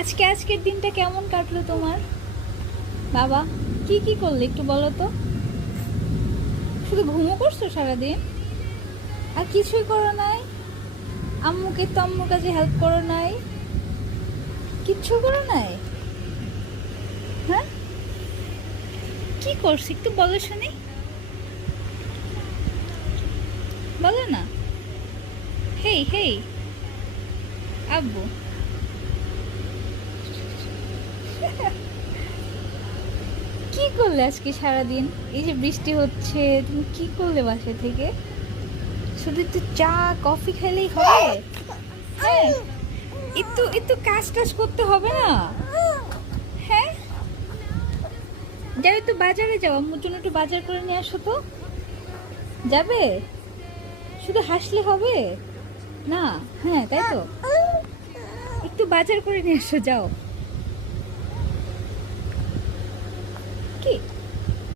আজকের দিনটা কেমন কাটলো তোমার? বাবা, কি কি করলে একটু বলো তো। শুধু ঘুমো করছো সারাদিন? আর কিছুই করো নাই? আম্মুকে তো আম্মুর কাছে হেল্প করো নাই? কিচ্ছু করো নাই? হ্যাঁ, কি করছো একটু বলো শুনি। বলো না। হেই হেই, আব্বু। কি করলে আজকে সারাদিন? এই যে বৃষ্টি হচ্ছে, তুমি কি করলে বাসা থেকে? শুধু একটু চা কফি খেলেই হবে? হ্যাঁ, একটু একটু কাজ টাজ করতে হবে না? হ্যাঁ, যাও একটু বাজারে যাও, আম্মুর জন্য একটু বাজার করে নিয়ে আসো তো। যাবে? শুধু হাসলে হবে না? হ্যাঁ, তাই তো। একটু বাজার করে নিয়ে এসো, যাও। কি